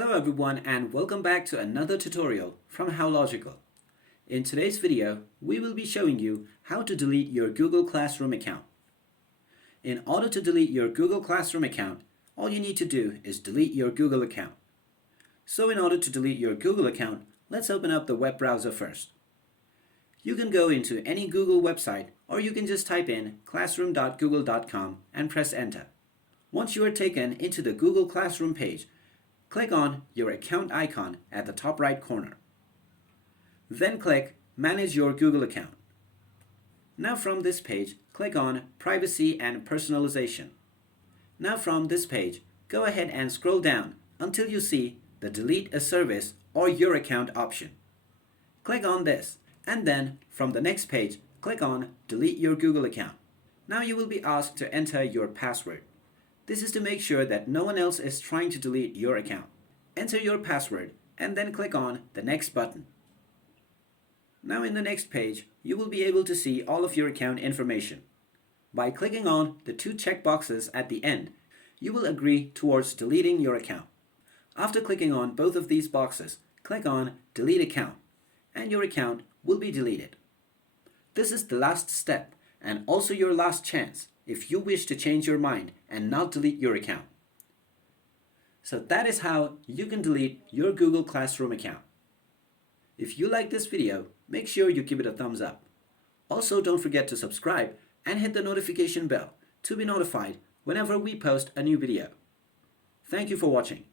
Hello everyone and welcome back to another tutorial from How Logical. In today's video, we will be showing you how to delete your Google Classroom account. In order to delete your Google Classroom account, all you need to do is delete your Google account. So in order to delete your Google account, let's open up the web browser first. You can go into any Google website or you can just type in classroom.google.com and press enter. Once you are taken into the Google Classroom page, click on your account icon at the top right corner. Then click Manage your Google account. Now from this page, click on Privacy and Personalization. Now from this page, go ahead and scroll down until you see the Delete a Service or Your Account option. Click on this and then from the next page, click on Delete your Google account. Now you will be asked to enter your password. This is to make sure that no one else is trying to delete your account. Enter your password and then click on the next button. Now in the next page, you will be able to see all of your account information. By clicking on the two checkboxes at the end, you will agree towards deleting your account. After clicking on both of these boxes, click on Delete Account and your account will be deleted. This is the last step and also your last chance if you wish to change your mind and not delete your account. So that is how you can delete your Google Classroom account. If you like this video, make sure you give it a thumbs up. Also, don't forget to subscribe and hit the notification bell to be notified whenever we post a new video. Thank you for watching.